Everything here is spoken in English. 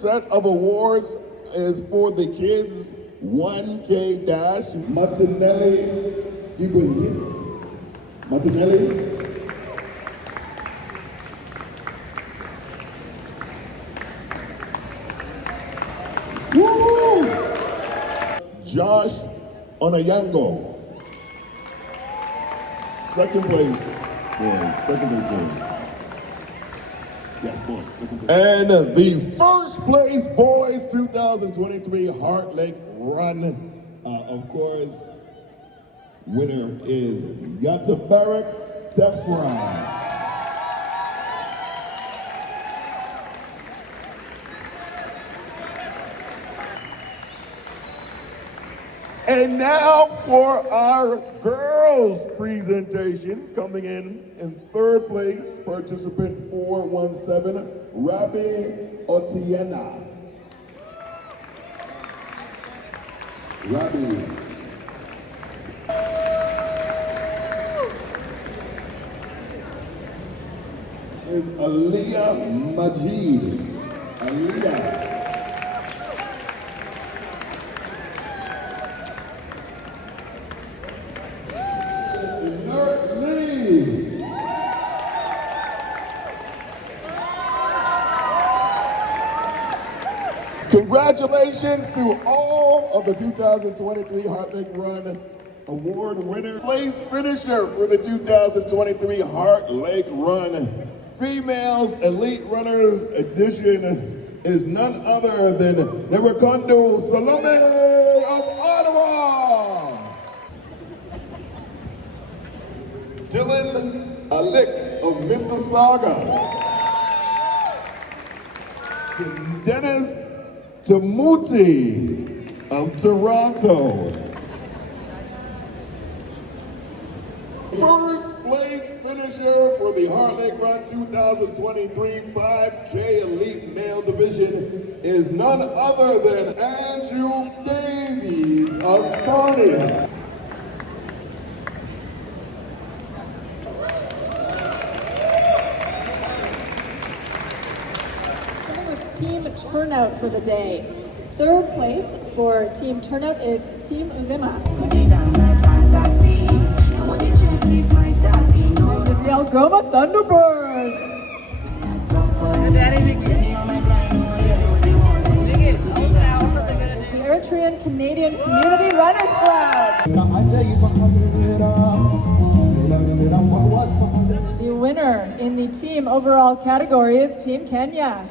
first set of awards is for the kids 1K dash. Martinelli, Martinelli. Woo! Josh Onayango. Second place, boys. Second place, boys. Yes, boys. And the first place boys 2023 Heart Lake Run, of course, winner is Yatabarak Tefra. And now for our girls presentation, coming in third place, participant 417, Rabbi Otiena. Rabbi. Is Aliyah Majid. Aliyah. Congratulations to all of the 2023 Heart Lake Run Award winner. Place finisher for the 2023 Heart Lake Run Females Elite Runners Edition is none other than Nerekondo Salome of Ottawa. Dylan Alick of Mississauga. Dennis Tamuti of Toronto. First place finisher for the Heart Lake Run 2023 5K Elite Male Division is none other than Andrew Davies of Sarnia. Team turnout for the day. Third place for team turnout is Team Uzema. This is the Algoma Thunderbirds. The Eritrean Canadian Community Runners Club. The winner in the team overall category is Team Kenya.